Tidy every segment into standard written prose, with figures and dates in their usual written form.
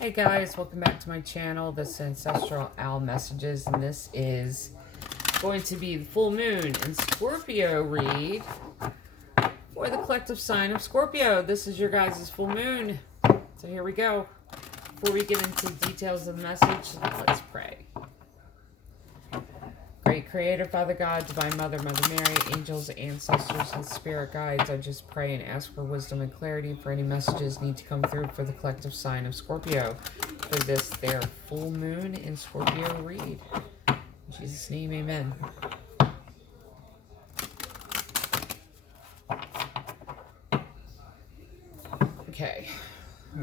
Hey guys, welcome back to my channel. This is Ancestral Owl Messages, and this is going to be the full moon in Scorpio read for the collective sign of Scorpio. This is your guys' full moon. So here we go. Before we get into details of the message, let's pray. Great Creator, Father God, Divine Mother, Mother Mary, angels, ancestors, and spirit guides, I just pray and ask for wisdom and clarity for any messages need to come through for the collective sign of Scorpio for this, their full moon in Scorpio read. In Jesus' name, amen. Okay,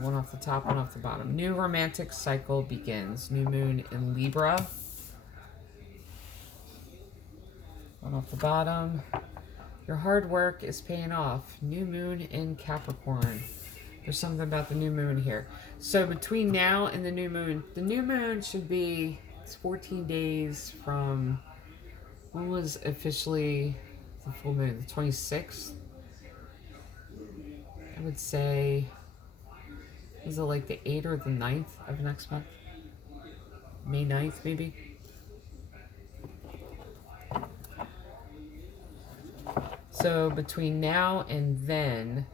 one off the top, one off the bottom. New romantic cycle begins. New moon in Libra. One off the bottom. Your hard work is paying off. New moon in Capricorn. There's something about the new moon here. So between now and the new moon should be, it's 14 days from, when was officially the full moon? The 26th? I would say, is it like the 8th or the 9th of next month? May 9th maybe? So between now and then,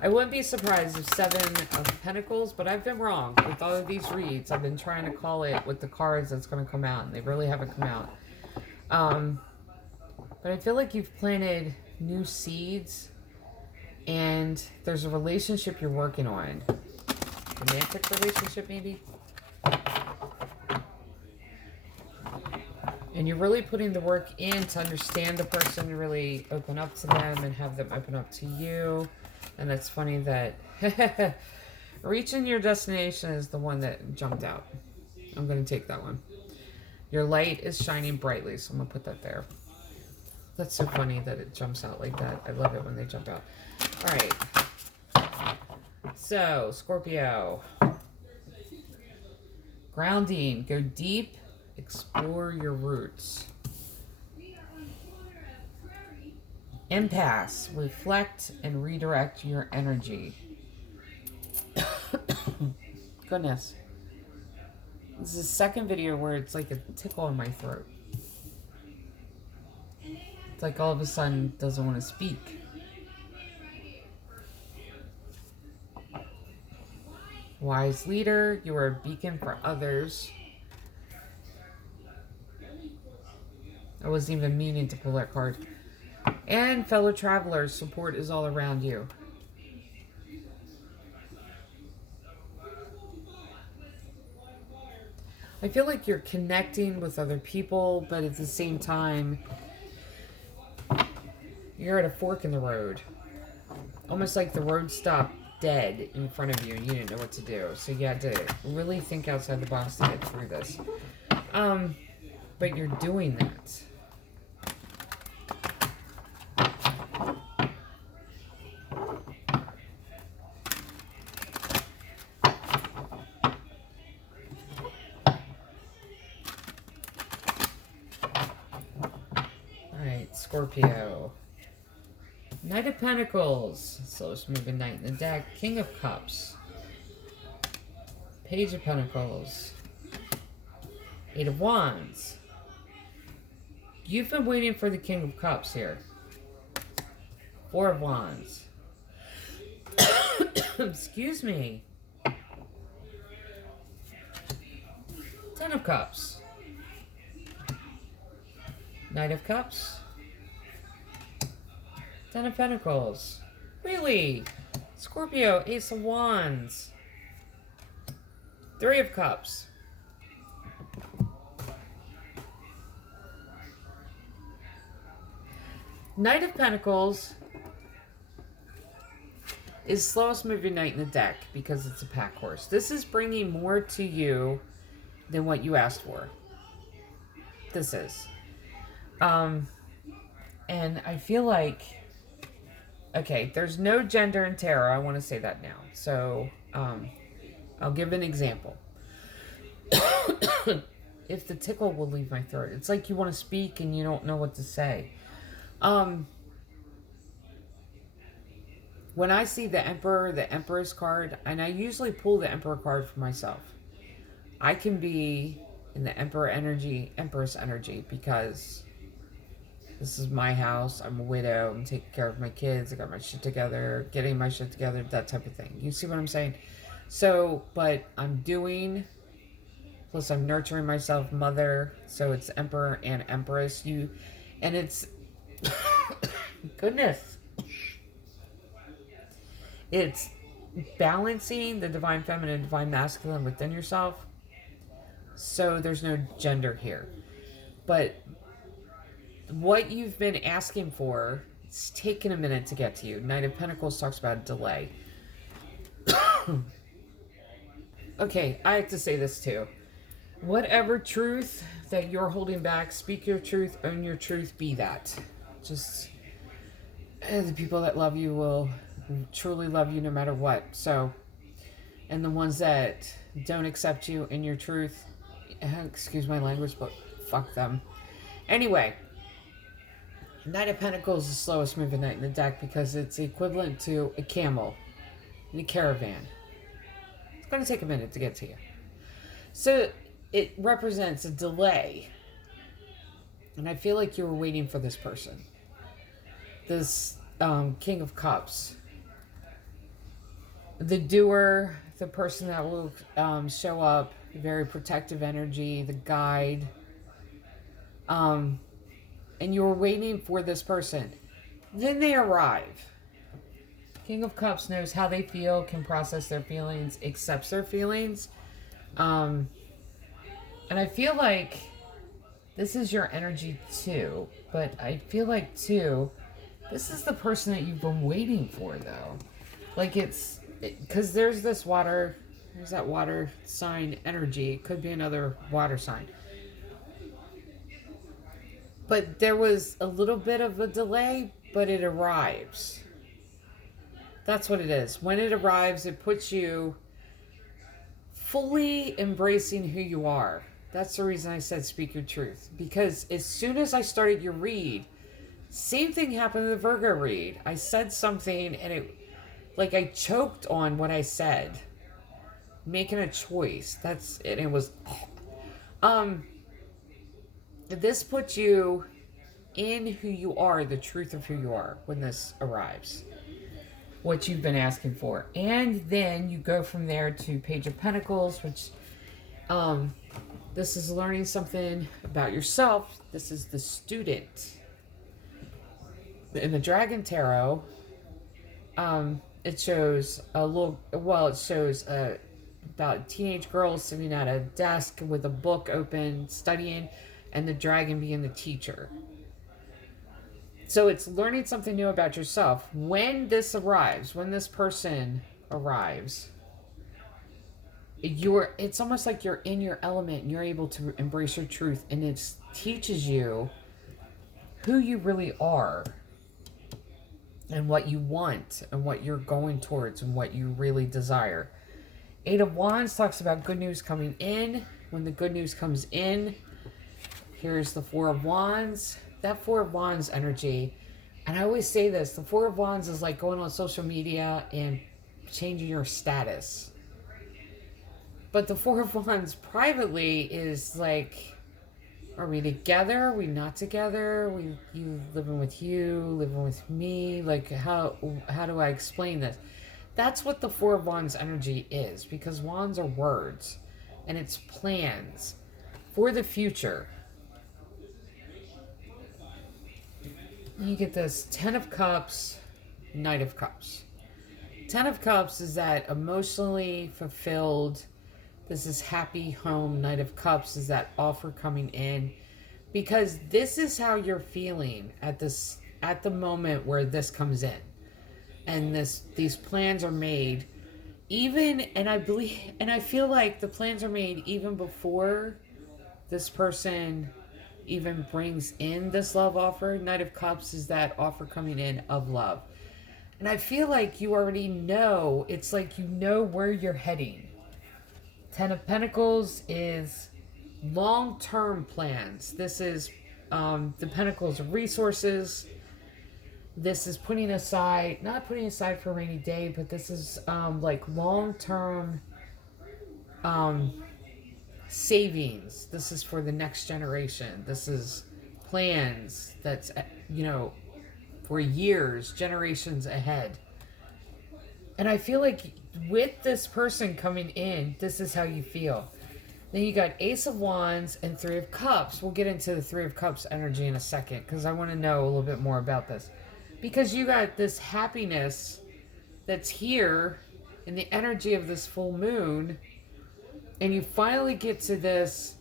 I wouldn't be surprised if 7 of Pentacles, but I've been wrong with all of these reads. I've been trying to call it with the cards that's going to come out, and they really haven't come out. But I feel like you've planted new seeds, and there's a relationship you're working on. Romantic relationship, maybe? And you're really putting the work in to understand the person, to really open up to them and have them open up to you. And it's funny that reaching your destination is the one that jumped out. I'm going to take that one. Your light is shining brightly, so I'm going to put that there. That's so funny that it jumps out like that. I love it when they jump out. All right. So, Scorpio. Grounding. Go deep. Explore your roots. Impasse. Reflect and redirect your energy. Goodness. This is the second video where it's like a tickle in my throat. It's like all of a sudden doesn't want to speak. Wise leader. You are a beacon for others. I wasn't even meaning to pull that card. And fellow travelers, support is all around you. I feel like you're connecting with other people, but at the same time, you're at a fork in the road. Almost like the road stopped dead in front of you and you didn't know what to do. So you had to really think outside the box to get through this. But you're doing that. Alright, Scorpio. Knight of Pentacles. Slowest moving knight in the deck. King of Cups. Page of Pentacles. 8 of Wands. You've been waiting for the King of Cups here. 4 of Wands. Excuse me. 10 of Cups. Knight of Cups. 10 of Pentacles. Really? Scorpio, Ace of Wands. 3 of Cups. Knight of Pentacles is slowest moving knight in the deck because it's a pack horse. This is bringing more to you than what you asked for. This is. And I feel like, okay, there's no gender in tarot. I want to say that now. So, I'll give an example. If the tickle will leave my throat. It's like you want to speak and you don't know what to say. when I see the Emperor, the Empress card, and I usually pull the Emperor card for myself, I can be in the Emperor energy, Empress energy, because this is my house. I'm a widow. I'm taking care of my kids. I got my shit together, getting my shit together, that type of thing. You see what I'm saying? So, but I'm doing, plus I'm nurturing myself, mother. So it's Emperor and Empress. And it's, goodness. It's balancing the divine feminine and divine masculine within yourself. So there's no gender here. But what you've been asking for, it's taken a minute to get to you. Knight of Pentacles talks about delay. Okay, I have to say this too. Whatever truth that you're holding back, speak your truth, own your truth, be that. Just, the people that love you will truly love you no matter what. So, and the ones that don't accept you in your truth, excuse my language, but fuck them. Anyway, Knight of Pentacles is the slowest moving knight in the deck because it's equivalent to a camel in a caravan. It's going to take a minute to get to you. So it represents a delay. And I feel like you were waiting for this person. This King of Cups. The doer, the person that will show up, very protective energy, the guide. And you were waiting for this person. Then they arrive. King of Cups knows how they feel, can process their feelings, accepts their feelings. And I feel like this is your energy too. But I feel like too, this is the person that you've been waiting for though. Like because there's this water, there's that water sign energy. It could be another water sign. But there was a little bit of a delay, but it arrives. That's what it is. When it arrives, it puts you fully embracing who you are. That's the reason I said speak your truth. Because as soon as I started your read, same thing happened in the Virgo read. I said something and I choked on what I said. Making a choice. It was... This puts you in who you are, the truth of who you are when this arrives. What you've been asking for. And then you go from there to Page of Pentacles, which this is learning something about yourself. This is the student. In the Dragon Tarot, it shows about teenage girls sitting at a desk with a book open, studying, and the dragon being the teacher. So it's learning something new about yourself. When this arrives, when this person arrives, it's almost like you're in your element and you're able to embrace your truth, and it teaches you who you really are and what you want and what you're going towards and what you really desire. Eight of Wands talks about good news coming in. When the good news comes in, here's the Four of Wands. That Four of Wands energy, and I always say this, the Four of Wands is like going on social media and changing your status. But the Four of Wands privately is like, are we together? Are we not together? You living with you, living with me? Like, how do I explain this? That's what the Four of Wands energy is, because wands are words, and it's plans for the future. You get this Ten of Cups, Knight of Cups. Ten of Cups is that emotionally fulfilled, this is happy home. Knight of Cups is that offer coming in. Because this is how you're feeling at the moment where this comes in. And these plans are made. And I feel like the plans are made even before this person even brings in this love offer. Knight of Cups is that offer coming in of love. And I feel like you already know, it's like you know where you're heading. Ten of Pentacles is long-term plans. This is the Pentacles of resources. This is putting aside, not putting aside for a rainy day, but this is like long-term savings. This is for the next generation. This is plans that's, you know, for years, generations ahead. And I feel like with this person coming in, this is how you feel. Then you got Ace of Wands and Three of Cups. We'll get into the Three of Cups energy in a second because I want to know a little bit more about this. Because you got this happiness that's here in the energy of this full moon, and you finally get to this,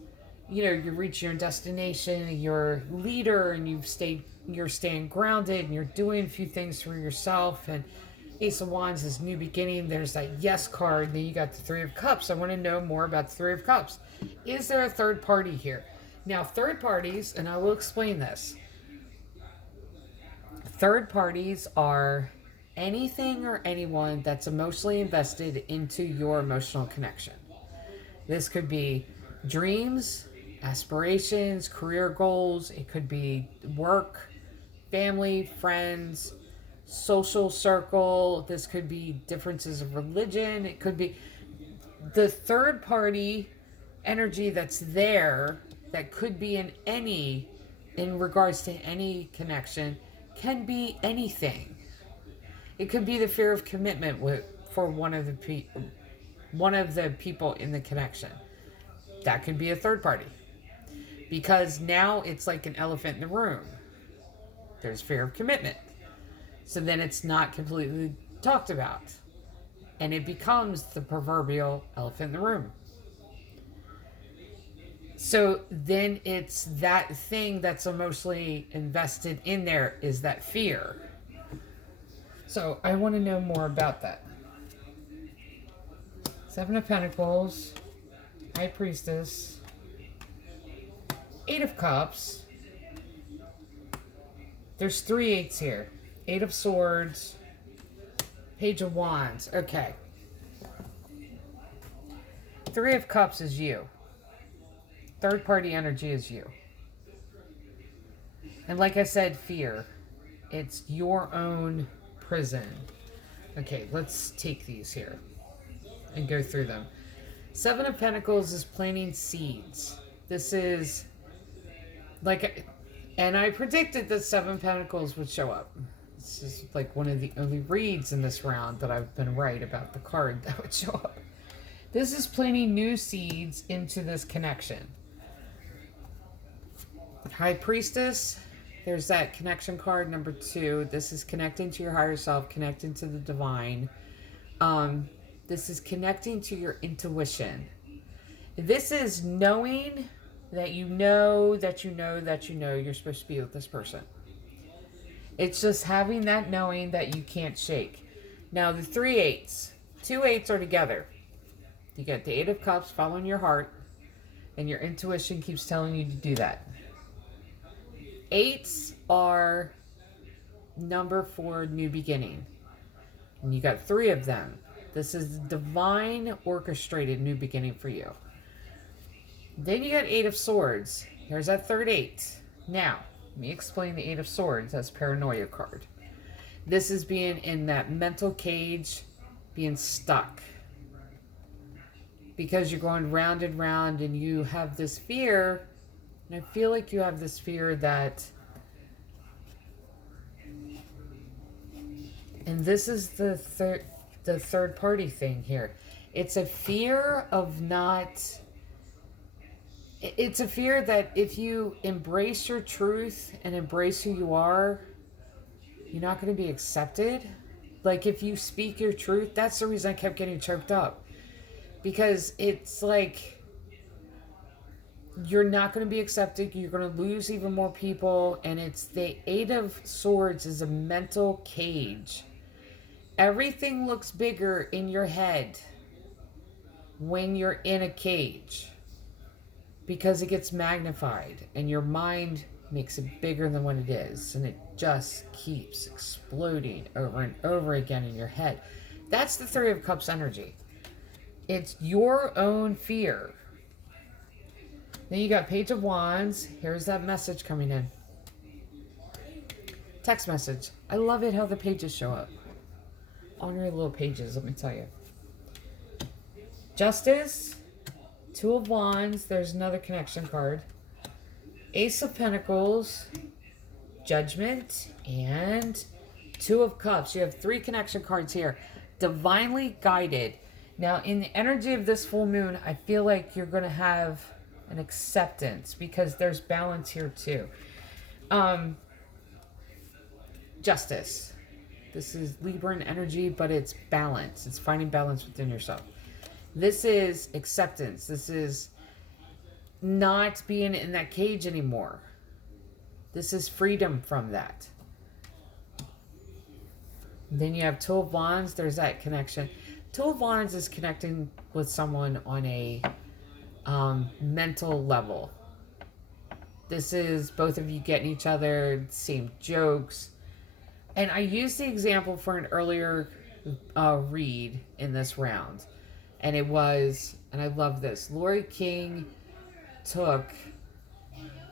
you know, you reach your destination, you're a leader, and you're staying grounded, and you're doing a few things for yourself. And Ace of Wands is new beginning. There's that yes card. Then you got the Three of Cups. I want to know more about the Three of Cups. Is there a third party here? Now, third parties, and I will explain this. Third parties are anything or anyone that's emotionally invested into your emotional connection. This could be dreams, aspirations, career goals. It could be work, family, friends, social circle. This could be differences of religion. It could be the third party energy that's there that could be in regards to any connection, can be anything. It could be the fear of commitment for one of the people in the connection. That could be a third party. Because now it's like an elephant in the room. There's fear of commitment. So then it's not completely talked about. And it becomes the proverbial elephant in the room. So then it's that thing that's emotionally invested in there is that fear. So I want to know more about that. Seven of Pentacles, High Priestess, Eight of Cups. There's 3 eights here. Eight of Swords, Page of Wands. Okay. Three of Cups is you. Third party energy is you. And like I said, fear. It's your own prison. Okay, let's take these here and go through them. Seven of Pentacles is planting seeds. This is like, and I predicted that Seven of Pentacles would show up. This is like one of the only reads in this round that I've been right about the card that would show up. This is planting new seeds into this connection. High Priestess, there's that connection card number 2. This is connecting to your higher self, connecting to the divine. This is connecting to your intuition. This is knowing that you know that you know that you know you're supposed to be with this person. It's just having that knowing that you can't shake. Now the 3 eights, 2 eights are together. You get the Eight of Cups following your heart, and your intuition keeps telling you to do that. Eights are number for new beginning. And you got 3 of them. This is divine orchestrated new beginning for you. Then you got Eight of Swords. Here's that third 8. Now, let me explain the Eight of Swords as paranoia card. This is being in that mental cage, being stuck. Because you're going round and round and you have this fear. And I feel like you have this fear that, and this is the third party thing here. It's a fear of not, it's a fear that if you embrace your truth and embrace who you are, you're not going to be accepted. Like if you speak your truth, that's the reason I kept getting choked up. Because it's like, you're not going to be accepted. You're going to lose even more people. And it's the Eight of Swords is a mental cage. Everything looks bigger in your head when you're in a cage. Because it gets magnified. And your mind makes it bigger than what it is. And it just keeps exploding over and over again in your head. That's the Three of Cups energy. It's your own fear. Then you got Page of Wands. Here's that message coming in. Text message. I love it how the pages show up. Ornery little pages, let me tell you. Justice. Two of Wands. There's another connection card. Ace of Pentacles. Judgment. And Two of Cups. You have 3 connection cards here. Divinely guided. Now, in the energy of this full moon, I feel like you're going to have an acceptance because there's balance here too. Justice. This is Libran energy, but it's balance. It's finding balance within yourself. This is acceptance. This is not being in that cage anymore. This is freedom from that. Then you have Two of Wands. There's that connection. Two of Wands is connecting with someone on a mental level. This is both of you getting each other, same jokes. And I used the example for an earlier read in this round. And it was, and I love this, Lori King took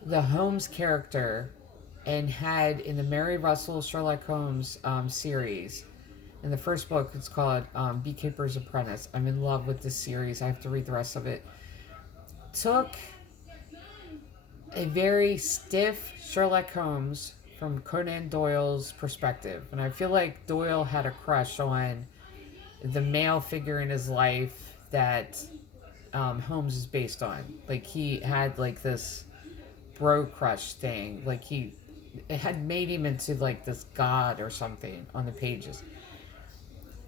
the Holmes character and had in the Mary Russell Sherlock Holmes series. In the first book, it's called Beekeeper's Apprentice. I'm in love with this series. I have to read the rest of it. Took a very stiff Sherlock Holmes from Conan Doyle's perspective. And I feel like Doyle had a crush on the male figure in his life that Holmes is based on. Like, he had, like, this bro crush thing. Like, it had made him into, like, this god or something on the pages.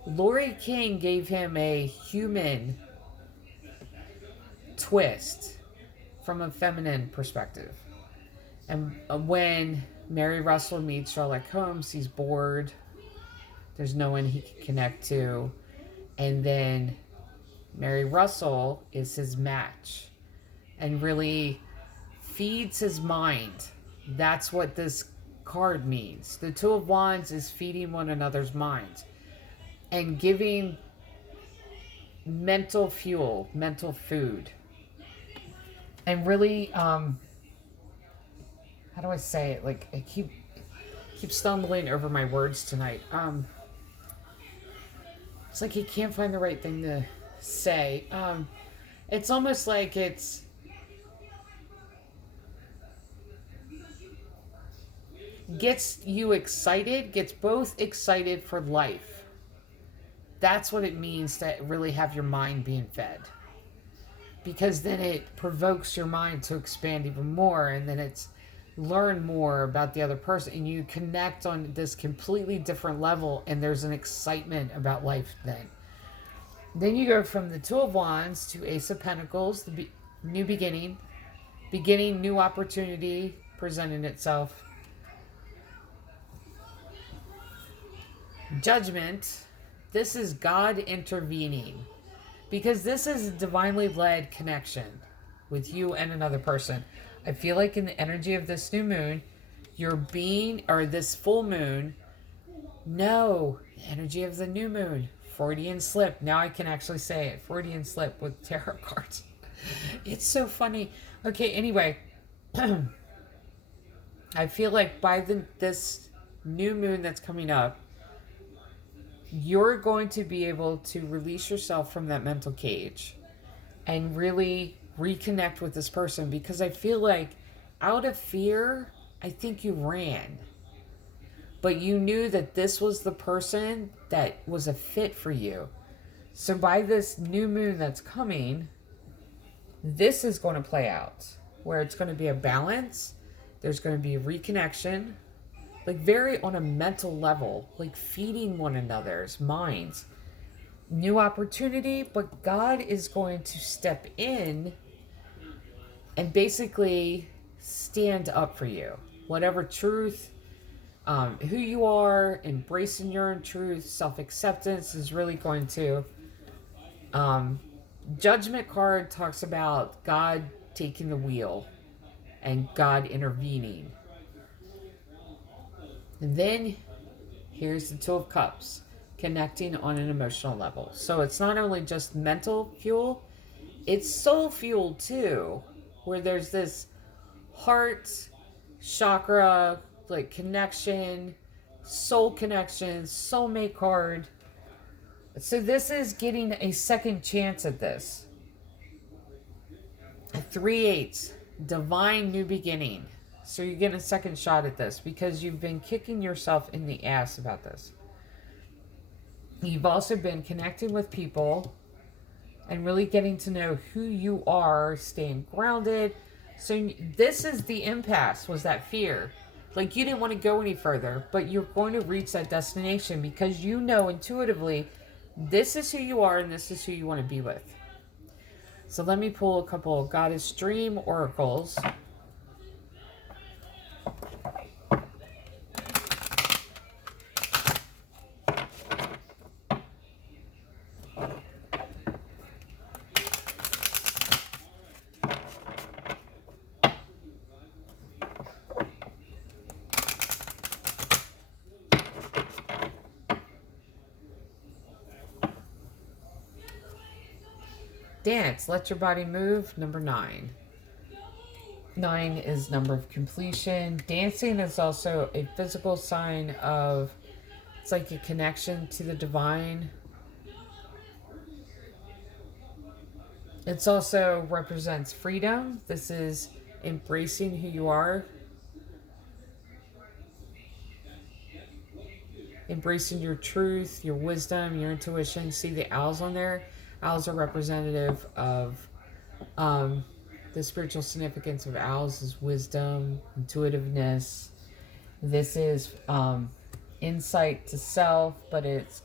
Lori King gave him a human twist from a feminine perspective. And when Mary Russell meets Sherlock Holmes, he's bored. There's no one he can connect to. And then Mary Russell is his match and really feeds his mind. That's what this card means. The Two of Wands is feeding one another's minds and giving mental fuel, mental food. And really, how do I say it? Like, I keep stumbling over my words tonight. It's like you can't find the right thing to say. It's almost like it's gets you excited, gets both excited for life. That's what it means to really have your mind being fed. Because then it provokes your mind to expand even more, and then it's learn more about the other person, and you connect on this completely different level, and there's an excitement about life then. Then you go from the Two of Wands to Ace of Pentacles, the new beginning, new opportunity presenting itself. Judgment, this is God intervening. Because this is a divinely led connection with you and another person. I feel like in the energy of this new moon, this full moon, the energy of the new moon, Freudian slip. Now I can actually say it. Freudian slip with tarot cards. It's so funny. Okay, anyway. I feel like by this new moon that's coming up, you're going to be able to release yourself from that mental cage and really reconnect with this person, because I feel like out of fear, I think you ran. But you knew that this was the person that was a fit for you. So by this new moon that's coming, this is going to play out where it's going to be a balance. There's going to be a reconnection. Like very on a mental level, like feeding one another's minds. New opportunity, but God is going to step in and basically stand up for you. Whatever truth, who you are, embracing your own truth, self-acceptance is really going to... Judgment card talks about God taking the wheel and God intervening. And then here's the Two of Cups, connecting on an emotional level. So it's not only just mental fuel, it's soul fuel too, where there's this heart chakra like connection, soul connection, soulmate card. So this is getting a second chance at this. 3/8, divine new beginning. So you're getting a second shot at this because you've been kicking yourself in the ass about this. You've also been connecting with people and really getting to know who you are, staying grounded. So this is the impasse, was that fear. Like you didn't want to go any further, but you're going to reach that destination because you know intuitively this is who you are and this is who you want to be with. So let me pull a couple of Goddess Dream Oracles. Dance, let your body move, number 9. 9 is number of completion. Dancing is also a physical sign of, it's like a connection to the divine. It's also represents freedom. This is embracing who you are. Embracing your truth, your wisdom, your intuition. See the owls on there? Owls are representative of the spiritual significance of owls is wisdom, intuitiveness. This is insight to self, but it's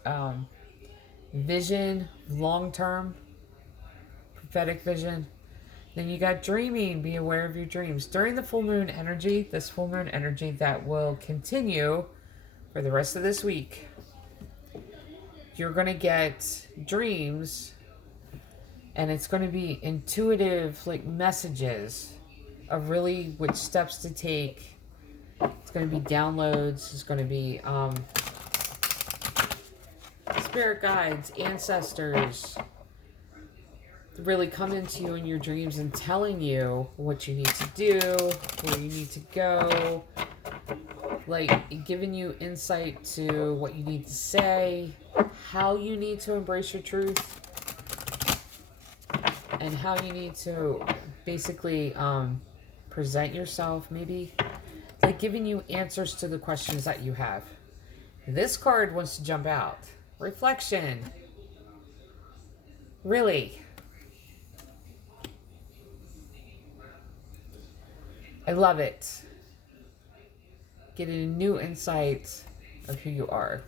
vision, long-term, prophetic vision. Then you got dreaming, be aware of your dreams. During the full moon energy, this full moon energy that will continue for the rest of this week, you're going to get dreams, and it's going to be intuitive, like messages of really which steps to take. It's going to be downloads. It's going to be spirit guides, ancestors, really coming to you in your dreams and telling you what you need to do, where you need to go, like giving you insight to what you need to say, how you need to embrace your truth, and how you need to basically present yourself, maybe. Like giving you answers to the questions that you have. This card wants to jump out. Reflection. Really? I love it. Getting a new insight of who you are.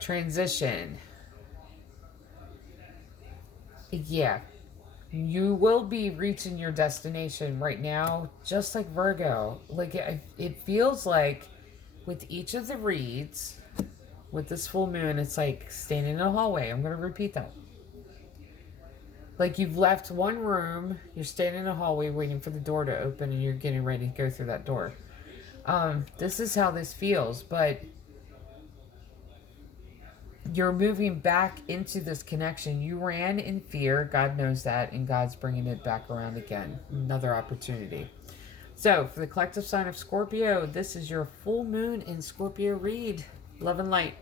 Transition. Yeah. You will be reaching your destination right now, just like Virgo. Like, it feels like with each of the reads, with this full moon, it's like standing in a hallway. I'm going to repeat that. Like you've left one room, you're standing in a hallway waiting for the door to open, and you're getting ready to go through that door. This is how this feels, but you're moving back into this connection. You ran in fear. God knows that, and God's bringing it back around again. Another opportunity. So, for the collective sign of Scorpio, this is your full moon in Scorpio read. Love and light.